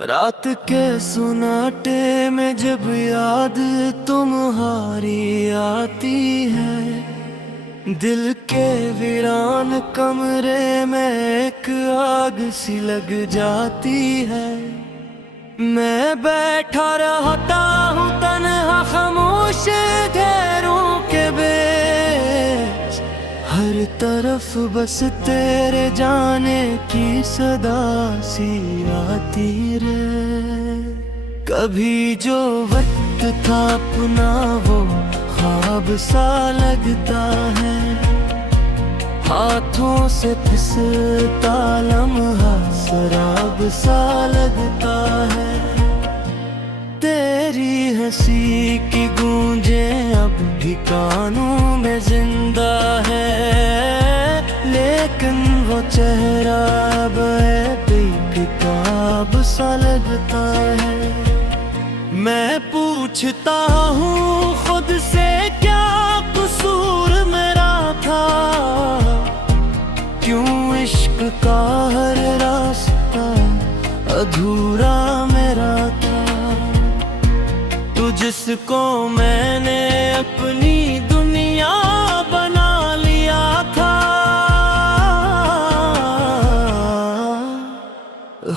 रात के सुनाटे में जब याद तुम्हारी आती है, दिल के वीरान कमरे में एक आग सी लग जाती है। मैं बैठा रहता हूँ तन्हा खामोश घेरों के बीच, हर तरफ बस तेरे जाने की सदा सी आती रे। कभी जो वक्त था अपना वो ख्वाब सा लगता है, हाथों से फिसलता लम्हा शराब सा लगता है। तेरी हंसी की गूंजे अब भी कानों में जिंदा है, लेकिन वो चेहरा अब बेकिताब सा लगता है। मैं पूछता हूँ खुद से क्या कसूर मेरा था, क्यों इश्क का हर रास्ता अधूरा मेरा था। जिसको मैंने अपनी दुनिया बना लिया था,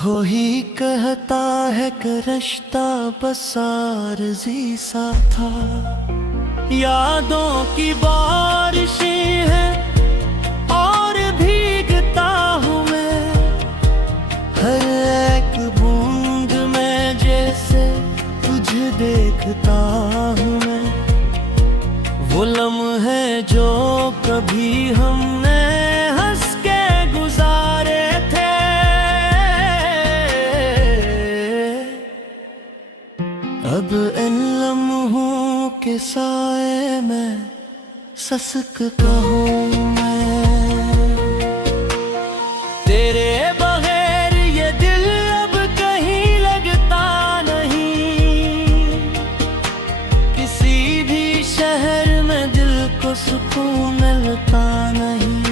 हो ही कहता है कि रिश्ता बस आरज़ी सा था। यादों की बारिशें हैं और भीगता हूँ मैं, हर एक बूंद में जैसे तुझे देखता हूँ मैं। वो लम्हे जो कभी हमने हंस के गुजारे थे, अब इन लम्हों के साए में ससक कहूँ मैं। तेरे बगैर ये दिल अब कहीं लगता नहीं, किसी भी शहर में दिल को सुकून मिलता नहीं।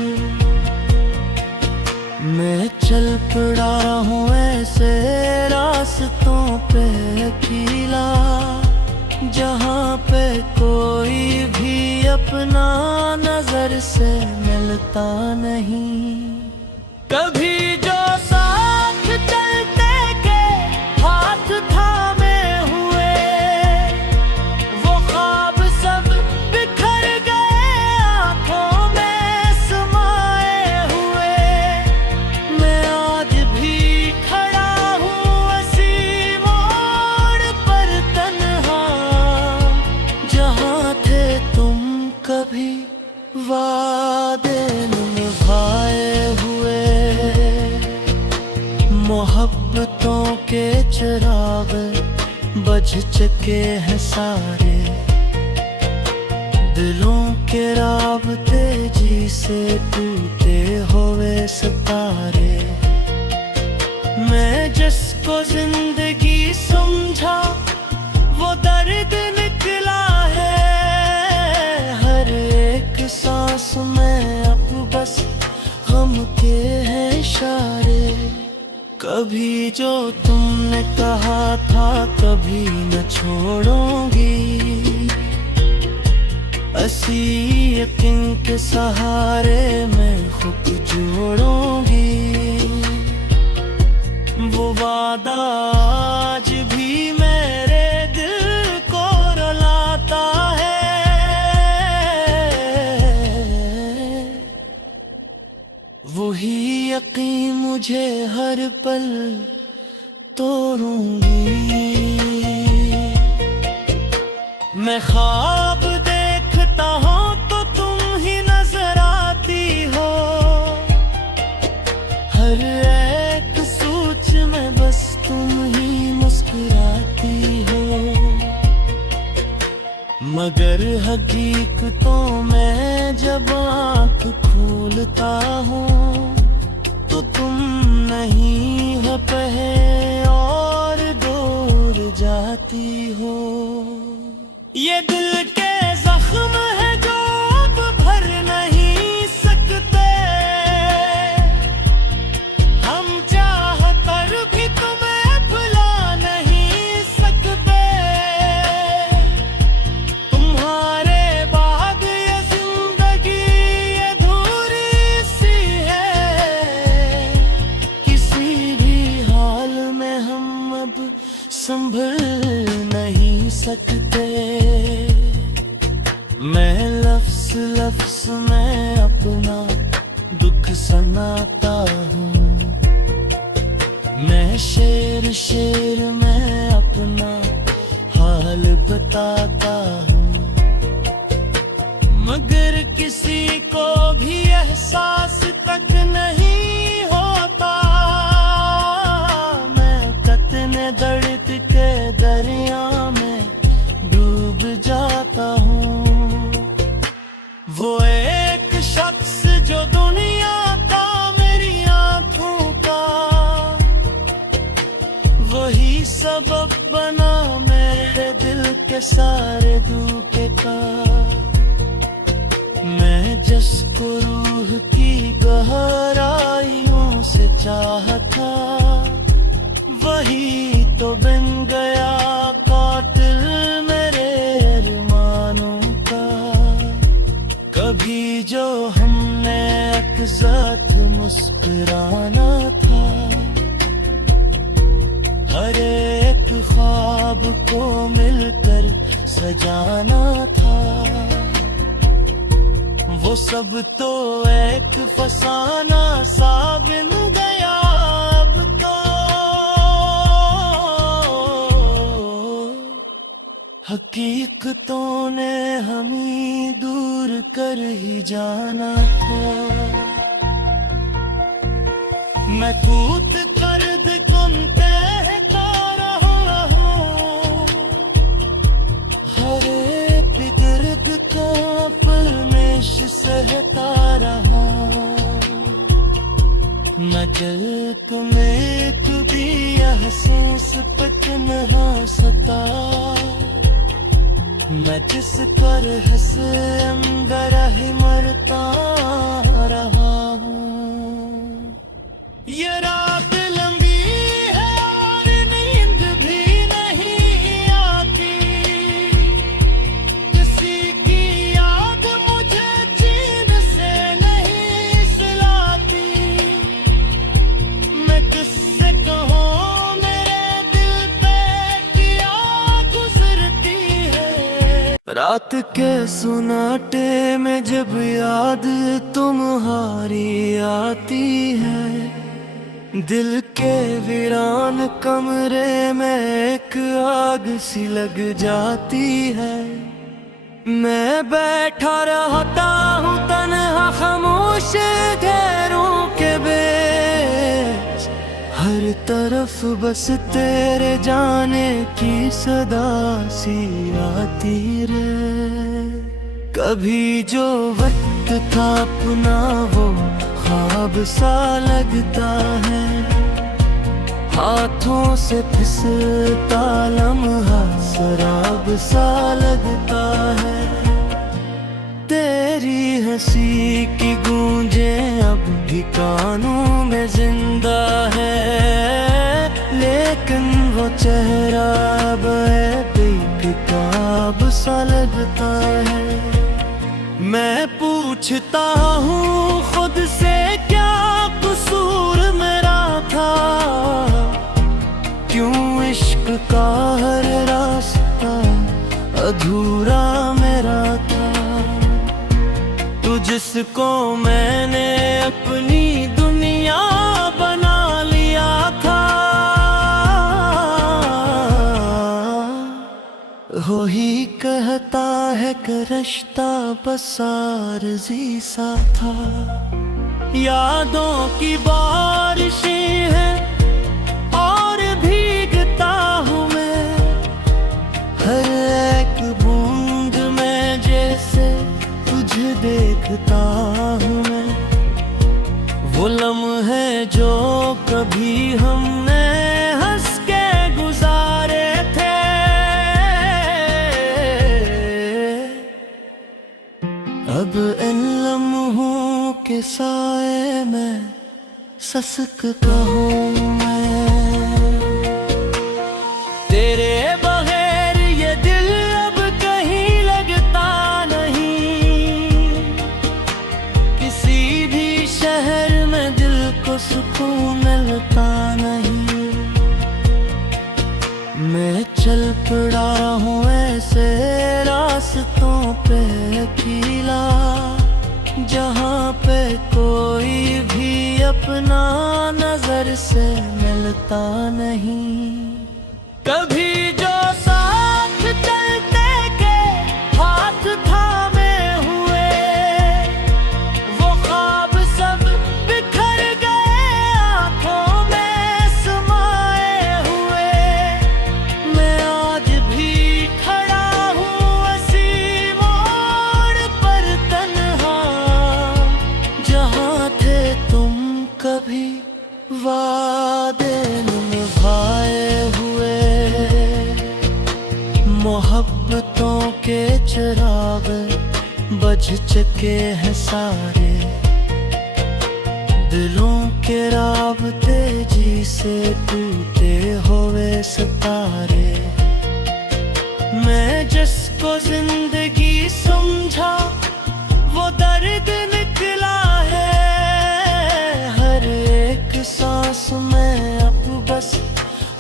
मैं चल पड़ा हूँ ऐसे रास्तों पे अकेला, जहाँ पे कोई भी अपना नजर से मिलता नहीं। कभी जो साथ चलते के हाथ थामे हुए, वो ख्वाब सब बिखर गए आंखों में समाए हुए। मैं आज भी खड़ा हूँ उसी मोड़ पर तन्हा, जहाँ थे तुम कभी वादे निभाए हुए। मोहब्बतों के चिराग बुझ चुके हैं सारे, दिलों के राबते जी से टूटे हुए सितारे। मैं जिसको जिंदगी समझा वो दर्द निकला है, हर एक सांस में अब बस गम के हैं इशारे। कभी जो तुमने कहा था कभी न छोड़ूंगी, ऐसी यकीन के सहारे मैं खुद जोड़ूंगी। वो वादा आज भी मेरे दिल को रुलाता है, वही यकीन मुझे हर पल तोड़ूंगी। मैं ख्वाब देखता हूँ तो तुम ही नजर आती हो, हर एक सोच में बस तुम ही मुस्कुराती हो। मगर हकीकतों में जब आँख खोलता हूँ तो तुम नहीं हो पे और दूर जाती हो। ये दिल के जख्म है जो अब भर नहीं सकते, हम चाह कर भी तुम्हें भुला संभल नहीं सकते। मैं लफ्ज़ लफ्ज़ में अपना दुख सुनाता हूँ। मैं शेर शेर में अपना हाल बताता हूँ, मगर किसी को भी एहसास तक नहीं होता। मैं कतने दर्द के दरिया में डूब जाता हूँ। वो एक शख्स जो दुनिया का मेरी आंखों का, वही सबब बना मेरे दिल के सारे दुखे का। मैं जिसको रूह की गहराइयों से चाहता, वही तो बन गया कातिल मेरे अरमानों का। कभी जो हमने एक साथ मुस्कुराना था, हर एक ख्वाब को मिलकर सजाना था, वो सब तो एक फसाना सा बन गया अब तो। हकीकतों ने हमें दूर कर ही जाना था। मैं कूद कर कम कहता रहा हूँ, हर एक दर्द को अपने सहता रहा। मैं चल तुम्हें कभी एहसास तक न सता। मैं जिस कर हंस अंदर ही मरता रहा हूँ। ये रात लंबी है और नींद भी नहीं आती, किसी की याद मुझे चैन से नहीं सुलाती। मैं किससे कहूँ मेरे दिल पे क्या गुजरती है। रात के सुनाटे में जब याद तुम्हारी आती है, दिल के वीरान कमरे में एक आग सी लग जाती है। मैं बैठा रहता हूँ तन्हा खामोश घेरों के बीच, हर तरफ बस तेरे जाने की सदा सी आती रे। कभी जो वक्त था अपना वो ख्वाब सा लगता है, हाथों से फिसलता लम्हा शराब सा लगता है। तेरी हंसी की गूंजे अब भी कानों में जिंदा है, लेकिन वो चेहरा अब बेनकाब सा लगता है। मैं पूछता हूँ खुद से क्या कसूर मेरा था, क्यों इश्क का हर रास्ता अधूरा मेरा था। तू जिसको मैंने अपनी दुनिया बना लिया था, वो ही कहता है कि रिश्ता बस आरज़ी सा था। यादों की बारिशें हैं और भीगता हूँ मैं, हर एक बूंद में जैसे तुझे देखता हूँ मैं। वो लम्हे जो कभी हमने हंस के गुजारे थे, अब इन लम्हों के साए में ससकता हूँ मैं। तेरे बगैर ये दिल अब कहीं लगता नहीं, किसी भी शहर में दिल को सुकून मिलता नहीं। चल पड़ा हूँ ऐसे रास्तों पे अकेला, जहाँ पे कोई भी अपना नजर से मिलता नहीं। कभी जो साथ चलते के हाथ थामे हुए, वो ख्वाब सब बिखर गए आंखों में समाए हुए। मैं आज भी खड़ा हूँ उसी मोड़ पर तन्हा, जहाँ थे तुम कभी वादे निभाए हुए। मोहब्बतों के चिराग बुझ चुके हैं सारे, दिलों के राबते जी से टूटे हुए सितारे। मैं जिसको जिंदगी समझा वो दर्द निकला है, हर एक सांस में अब बस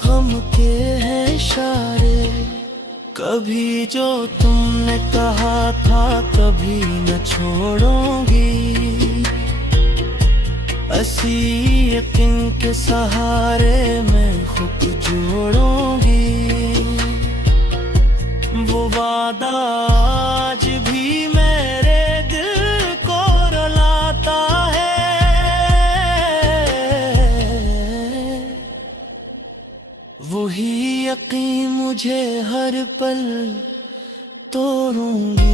गम के हैं इशारे। कभी जो तुमने कहा था कभी न छोड़ूंगी, ऐसी यकीन के सहारे मैं खुद जोड़ूंगी। वो वादा आज भी मेरे दिल को रुलाता है, वही यकीन मुझे हर पल तोड़ूंगी।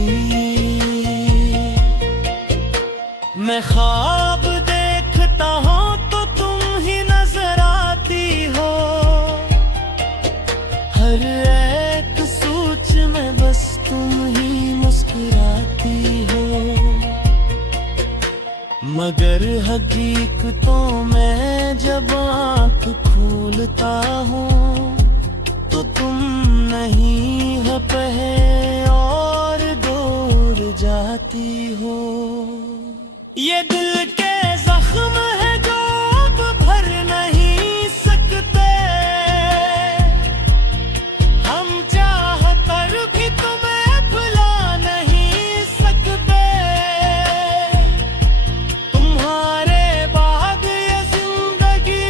मैं ख्वाब देखता हूँ तो तुम ही नजर आती हो, हर एक सोच में बस तुम ही मुस्कुराती हो। मगर हकीकतों में जब आँख खोलता हूँ तो तुम नहीं हो पे और दूर जाती हो। ये दिल के जख्म है जो अब भर नहीं सकते, हम चाहकर भी तुम्हें भुला नहीं सकते। तुम्हारे बाद ये जिंदगी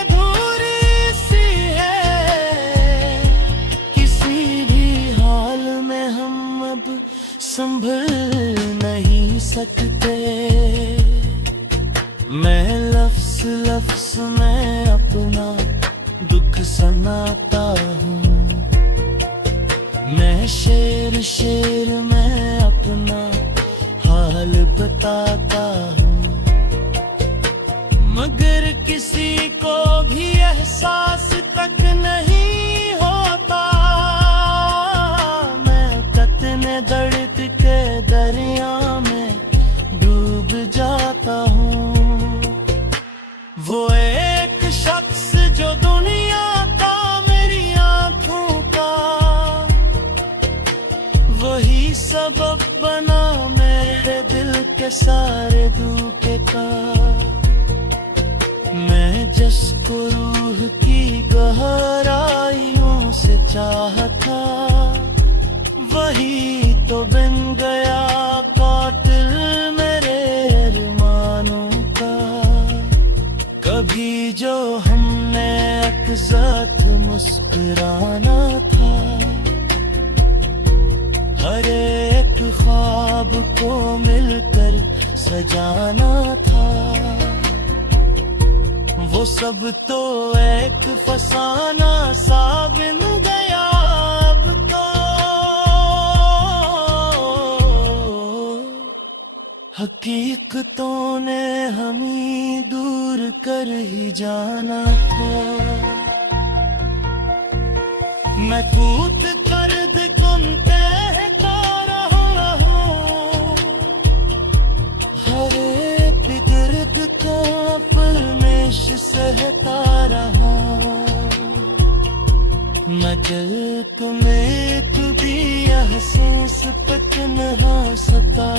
अधूरी सी है, किसी भी हाल में हम अब संभल नहीं सकते। मैं लफ्ज़ लफ्ज़ में अपना दुख सुनाता हूँ, मैं शेर शेर में अपना हाल बताता हूँ। मगर किसी को भी एहसास तक नहीं होता, मैं कितने दर्द के दरिया में डूब जाता हूँ। वो एक शख्स जो दुनिया का मेरी आंखों का, वही सबब बना मेरे दिल के सारे दुखे का। मैं जिसको रूह की गहराइयों से चाहता, वही तो बन गया कातिल मेरे अरमानों का। कभी जो हमने एक साथ मुस्कुराना था, हर एक ख्वाब को मिलकर सजाना था, वो सब तो एक फसाना सा बन गया अब तो। हकीकतों ने हमें दूर कर ही जाना था। मैं कूद कर दिखुन कहता रहा हूँ, हर एक दर्द का परमेश सहता रहा। मैं जल तुम्हें कभी एहसास तक न सता,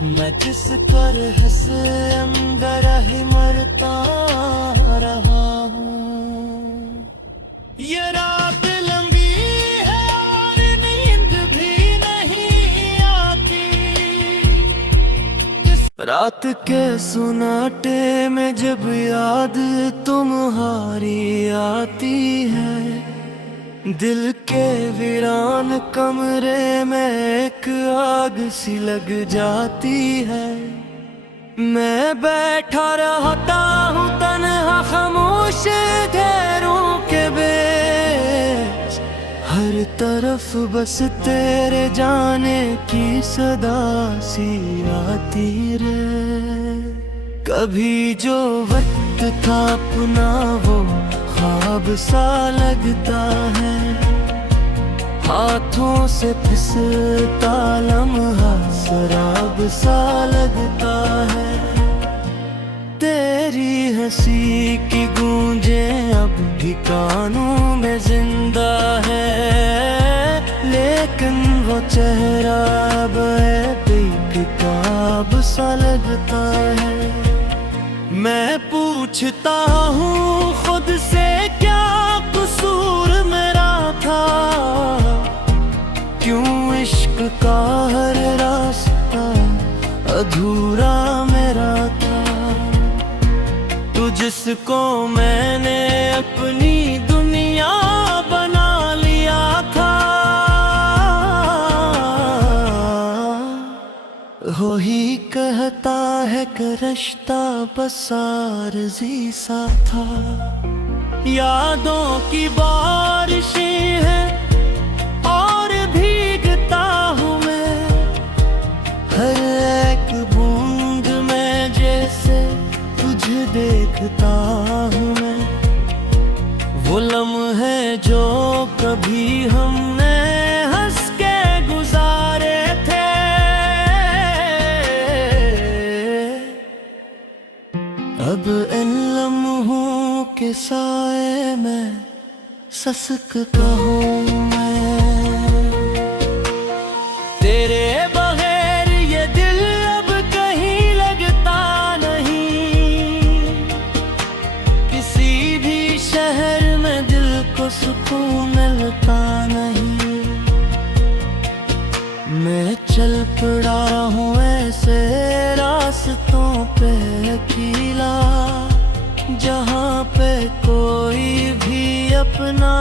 मैं जिस पर हंस अंदर ही मरता रहा हूँ। ये रात के सुनाटे में जब याद तुम्हारी आती है, दिल के वीरान कमरे में एक आग सी लग जाती है। मैं बैठा रहता हूँ तन्हा खामोश घेरों के बीच, हर तरफ बस तेरे जाने की सदा सी आती रे। कभी जो वक्त था अपना वो ख्वाब सा लगता है, हाथों से फिसलता लम्हा शराब सा लगता है। तेरी हंसी की गूंजे अब भी कानों में जिंदा है, लेकिन वो चेहरा अब बेकिताब सा लगता है। मैं पूछता हूँ खुद से क्या कसूर मेरा था, क्यों इश्क का हर रास्ता अधूरा मेरा था। जिसको मैंने अपनी दुनिया बना लिया था, हो ही कहता है कि रिश्ता बस आरज़ी सा था। यादों की बारिशें हैं और भीगता हूँ मैं, हर एक बूंद में जैसे तुझे देखता हूँ मैं। वो लम्हे जो कभी हमने हंस के गुजारे थे, अब इन लम्हों के साए में ससक कहूँ मैं। तेरे बगैर ये दिल अब कहीं लगता नहीं, किसी भी शहर में दिल को सुकून मिलता नहीं। मैं चल पड़ा हूँ ऐसे रास्तों पे अकेला, जहाँ पे कोई भी अपना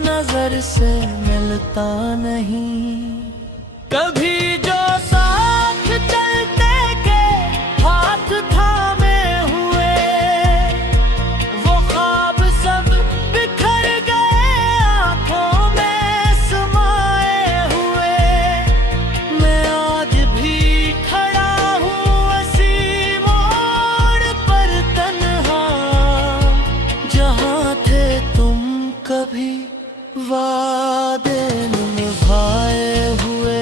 नजर से मिलता नहीं। कभी जो साथ चलते के हाथ थामे हुए, वो ख्वाब सब बिखर गए आँखों में समाए हुए। मैं आज भी खड़ा हूँ उसी मोड़ पर तन्हा, जहाँ थे तुम कभी वादे निभाए हुए।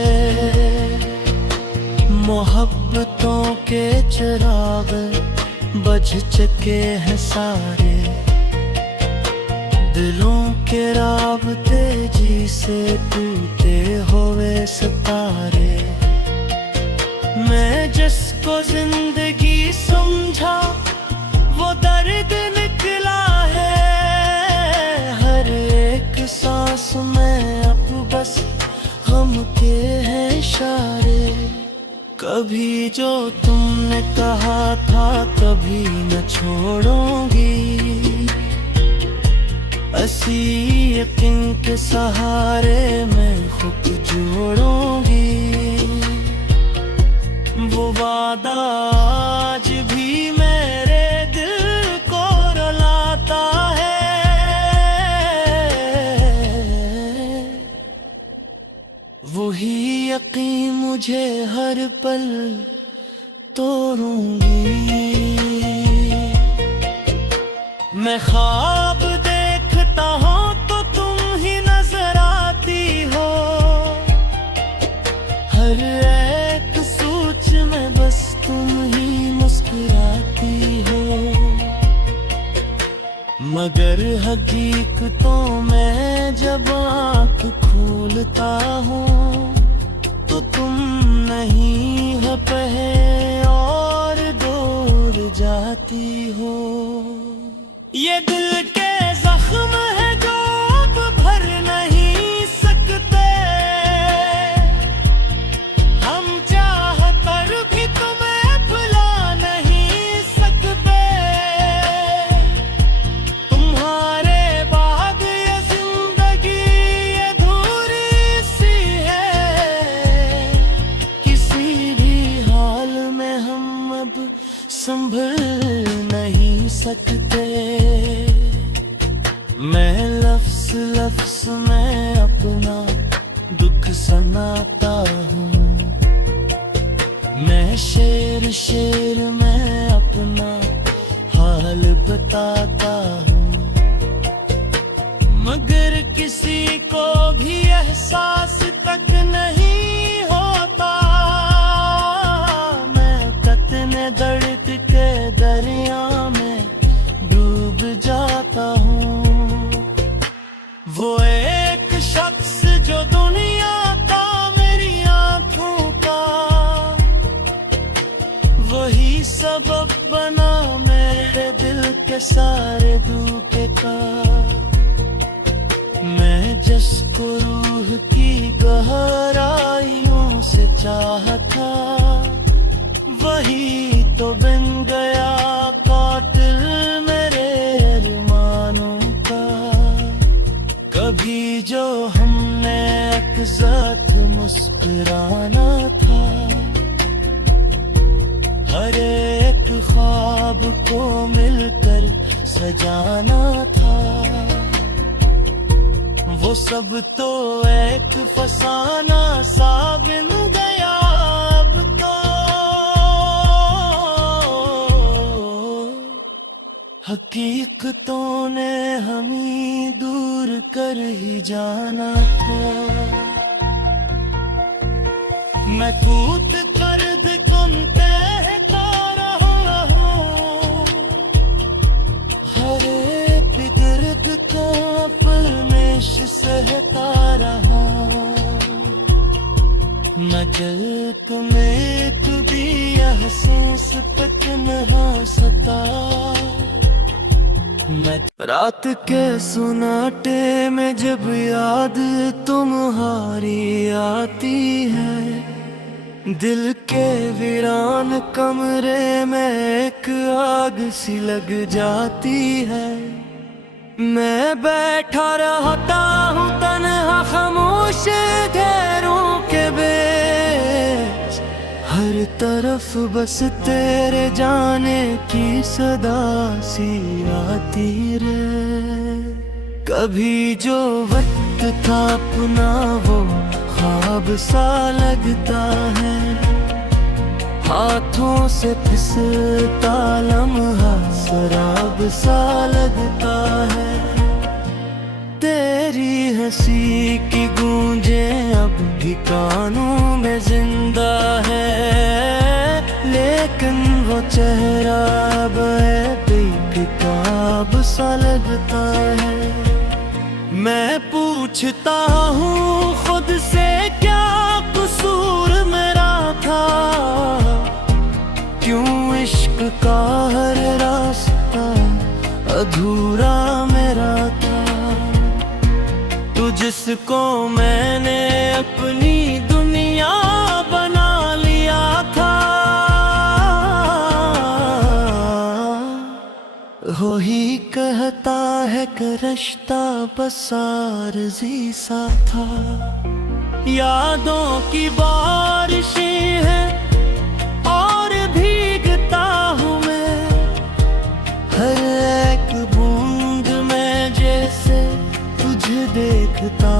मोहब्बतों के चिराग बुझ चुके हैं सारे, दिलों के राबते जी से टूटे हुए सितारे। मैं जिसको जिंदगी समझा वो दर्द निकला है, हर एक सांस में अब बस गम के हैं इशारे। कभी जो तुमने कहा था कभी न छोड़ूंगी, ऐसी यकीन के सहारे मैं खुद जोड़ूंगी। वो वादा आज भी मेरे दिल को रुलाता है, वही यकीन मुझे हर पल तोड़ूंगी। मैं ख्वाब देखता हूँ तो तुम ही नजर आती हो, हर एक सोच में बस तुम ही मुस्कुराती हो। मगर हकीकतों में जब आँख खोलता हूँ तो तुम नहीं हो पे और दूर जाती हो। ये दिल के जख्म है जो अब भर नहीं सकते, हम चाहकर भी तुम्हें भुला मैं लफ्ज़ लफ्ज़ में अपना दुख सुनाता हूँ, मैं शेर शेर में अपना हाल बताता हूँ, मगर किसी को भी एहसास तक नहीं होता। मैं कितने दर्द के दरिया में डूब जाता हूँ। वो एक शख्स जो दुनिया का मेरी आंखों का, वही सबब बना मेरे दिल के सारे दुखे का। मैं जिसको रूह की गहराइयों से चाहता, वही तो बन गया कातिल मेरे अरमानों का। कभी जो हमने एक साथ मुस्कुराना था, हर एक ख्वाब को मिलकर सजाना था, वो सब तो एक फसाना सा बन गया अब तो। हकीकतों ने हमें दूर कर ही जाना था। मैं कूद कर कम कहता रहा हूँ, हर एक दर्द को अपने सहता रहा। मैं दिल को में कभी एहसास तक न सता। मैं रात के सुनाटे में जब याद तुम्हारी आती है, दिल के वीरान कमरे में एक आग सी लग जाती है। मैं बैठा रहता हूँ तन्हा खामोश घेरों के बीच, हर तरफ बस तेरे जाने की सदा सी आती रे। कभी जो वक्त था अपना वो ख्वाब सा लगता है, हाथों से फिसलता लम्हा शराब सा लगता है। तेरी हंसी की गूंजे अब भी कानों में जिंदा है, लेकिन वो चेहरा अब बेकिताब सा लगता है। मैं पूछता हूँ खुद से क्या कसूर मेरा था, क्यों इश्क का हर रास्ता अधूरा मेरा था। तू जिसको मैंने अपनी दुनिया बना लिया था, वो ही कहता है कि रिश्ता बस आरज़ी सा था। यादों की बारिशें हैं और भीगता हूँ मैं, हर एक बूंद में जैसे तुझे देखता